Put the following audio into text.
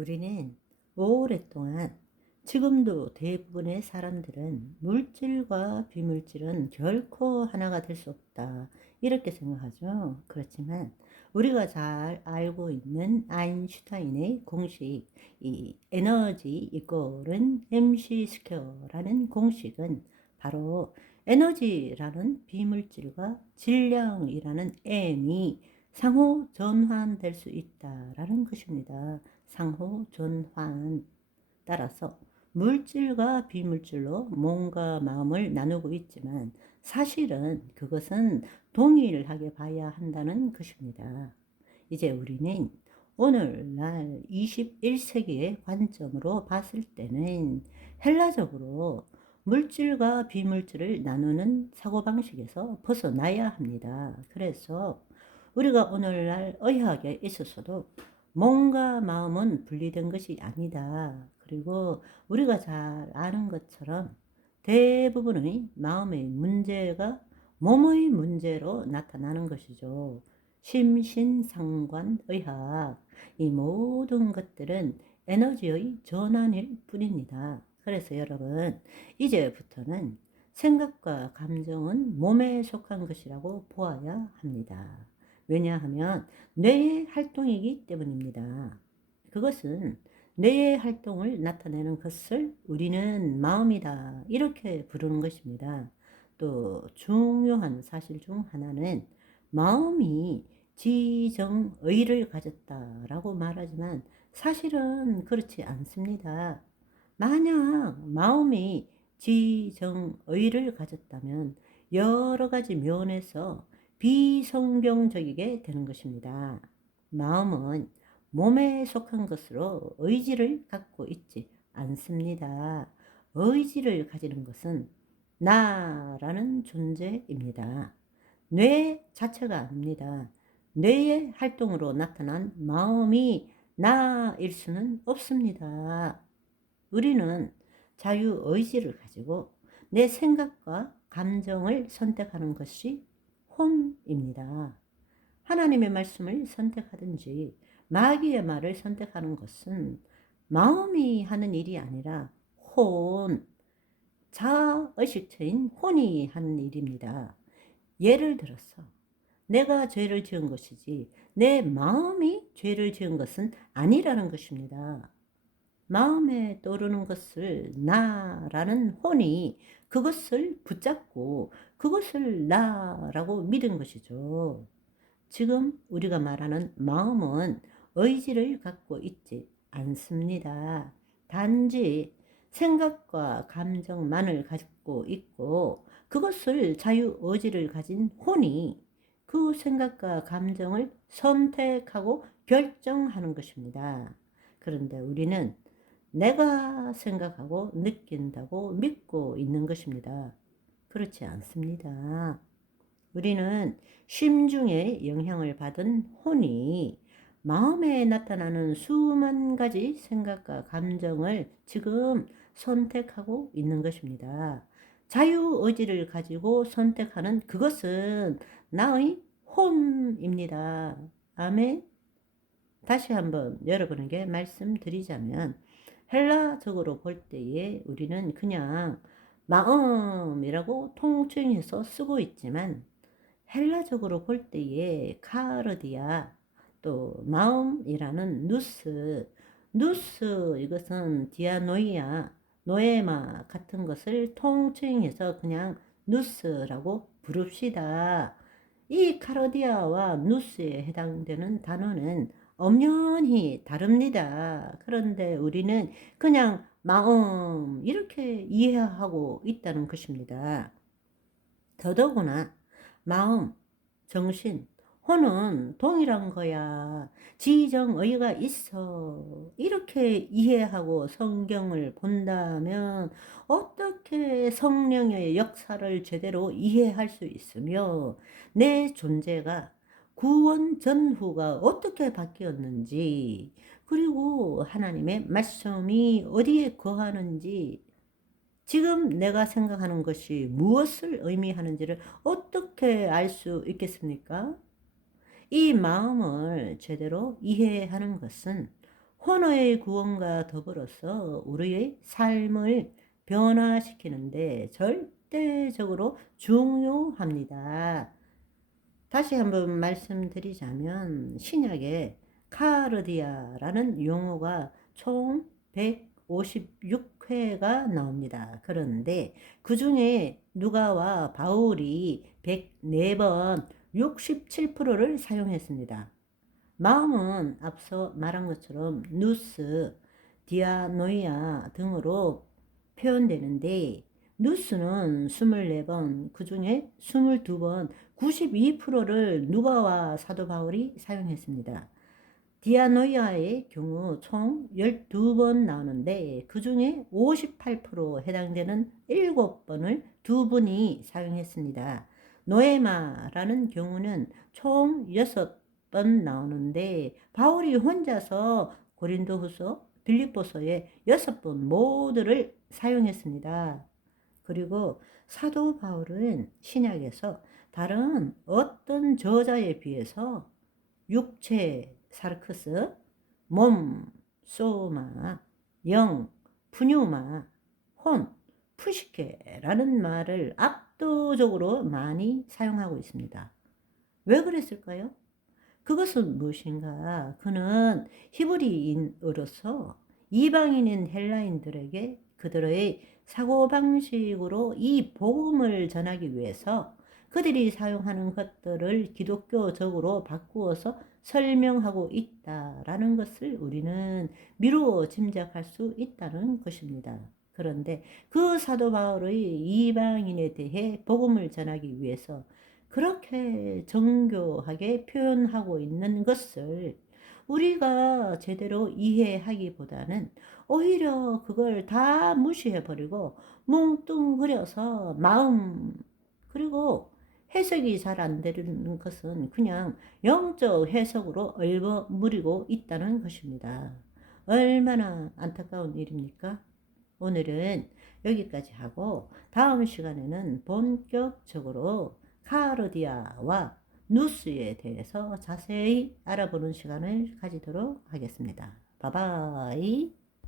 우리는 오랫동안 지금도 대부분의 사람들은 물질과 비물질은 결코 하나가 될 수 없다. 이렇게 생각하죠. 그렇지만 우리가 잘 알고 있는 아인슈타인의 공식, 이 에너지 이꼴은 MC 스퀘어라는 공식은 바로 에너지라는 비물질과 질량이라는 M이 상호 전환될 수 있다라는 것입니다. 상호 전환. 따라서 물질과 비물질로 몸과 마음을 나누고 있지만 사실은 그것은 동일하게 봐야 한다는 것입니다. 이제 우리는 오늘날 21세기의 관점으로 봤을 때는 헬라적으로 물질과 비물질을 나누는 사고방식에서 벗어나야 합니다. 그래서 우리가 오늘날 의학에 있어서도 몸과 마음은 분리된 것이 아니다. 그리고 우리가 잘 아는 것처럼 대부분의 마음의 문제가 몸의 문제로 나타나는 것이죠. 심신상관의학, 이 모든 것들은 에너지의 전환일 뿐입니다. 그래서 여러분, 이제부터는 생각과 감정은 몸에 속한 것이라고 보아야 합니다. 왜냐하면 뇌의 활동이기 때문입니다. 그것은 뇌의 활동을 나타내는 것을 우리는 마음이다 이렇게 부르는 것입니다. 또 중요한 사실 중 하나는 마음이 지정의를 가졌다라고 말하지만 사실은 그렇지 않습니다. 만약 마음이 지정의를 가졌다면 여러 가지 면에서 비성경적이게 되는 것입니다. 마음은 몸에 속한 것으로 의지를 갖고 있지 않습니다. 의지를 가지는 것은 나라는 존재입니다. 뇌 자체가 아닙니다. 뇌의 활동으로 나타난 마음이 나일 수는 없습니다. 우리는 자유의지를 가지고 내 생각과 감정을 선택하는 것이 혼입니다. 하나님의 말씀을 선택하든지 마귀의 말을 선택하는 것은 마음이 하는 일이 아니라 혼, 자의식체인 혼이 하는 일입니다. 예를 들어서 내가 죄를 지은 것이지 내 마음이 죄를 지은 것은 아니라는 것입니다. 마음에 떠오르는 것을 나라는 혼이 그것을 붙잡고 그것을 나라고 믿은 것이죠. 지금 우리가 말하는 마음은 의지를 갖고 있지 않습니다. 단지 생각과 감정만을 가지고 있고 그것을 자유의지를 가진 혼이 그 생각과 감정을 선택하고 결정하는 것입니다. 그런데 우리는 내가 생각하고 느낀다고 믿고 있는 것입니다. 그렇지 않습니다. 우리는 심중의 영향을 받은 혼이 마음에 나타나는 수만 가지 생각과 감정을 지금 선택하고 있는 것입니다. 자유의지를 가지고 선택하는 그것은 나의 혼입니다. 아멘. 다시 한번 여러분에게 말씀드리자면 헬라적으로 볼 때에 우리는 그냥 마음이라고 통칭해서 쓰고 있지만 헬라적으로 볼 때에 카르디아 또 마음이라는 누스 이것은 디아노이아 노에마 같은 것을 통칭해서 그냥 누스라고 부릅시다. 이 카르디아와 누스에 해당되는 단어는 엄연히 다릅니다. 그런데 우리는 그냥 마음 이렇게 이해하고 있다는 것입니다. 더더구나 마음, 정신, 혼은 동일한 거야. 지정의가 있어. 이렇게 이해하고 성경을 본다면 어떻게 성령의 역사를 제대로 이해할 수 있으며 내 존재가 구원 전후가 어떻게 바뀌었는지 그리고 하나님의 말씀이 어디에 거하는지 지금 내가 생각하는 것이 무엇을 의미하는지를 어떻게 알 수 있겠습니까? 이 마음을 제대로 이해하는 것은 혼어의 구원과 더불어서 우리의 삶을 변화시키는데 절대적으로 중요합니다. 다시 한번 말씀드리자면 신약에 카르디아라는 용어가 총 156회가 나옵니다. 그런데 그 중에 누가와 바울이 104번 67%를 사용했습니다. 마음은 앞서 말한 것처럼 누스, 디아노이아 등으로 표현되는데 누스는 24번, 그 중에 22번, 92%를 누가와 사도 바울이 사용했습니다. 디아노이아의 경우 총 12번 나오는데 그 중에 58% 해당되는 7번을 두 분이 사용했습니다. 노에마라는 경우는 총 6번 나오는데 바울이 혼자서 고린도후서, 빌립보서의 6번 모두를 사용했습니다. 그리고 사도 바울은 신약에서 다른 어떤 저자에 비해서 육체, 사르크스, 몸, 소마, 영, 푸뉴마, 혼, 푸시케라는 말을 압도적으로 많이 사용하고 있습니다. 왜 그랬을까요? 그것은 무엇인가? 그는 히브리인으로서 이방인인 헬라인들에게 그들의 사고방식으로 이 복음을 전하기 위해서 그들이 사용하는 것들을 기독교적으로 바꾸어서 설명하고 있다라는 것을 우리는 미루어 짐작할 수 있다는 것입니다. 그런데 그 사도 바울의 이방인에 대해 복음을 전하기 위해서 그렇게 정교하게 표현하고 있는 것을 우리가 제대로 이해하기보다는 오히려 그걸 다 무시해버리고 뭉뚱그려서 마음 그리고 해석이 잘 안 되는 것은 그냥 영적 해석으로 얼버무리고 있다는 것입니다. 얼마나 안타까운 일입니까? 오늘은 여기까지 하고 다음 시간에는 본격적으로 카르디아와 누스에 대해서 자세히 알아보는 시간을 가지도록 하겠습니다. 바이바이.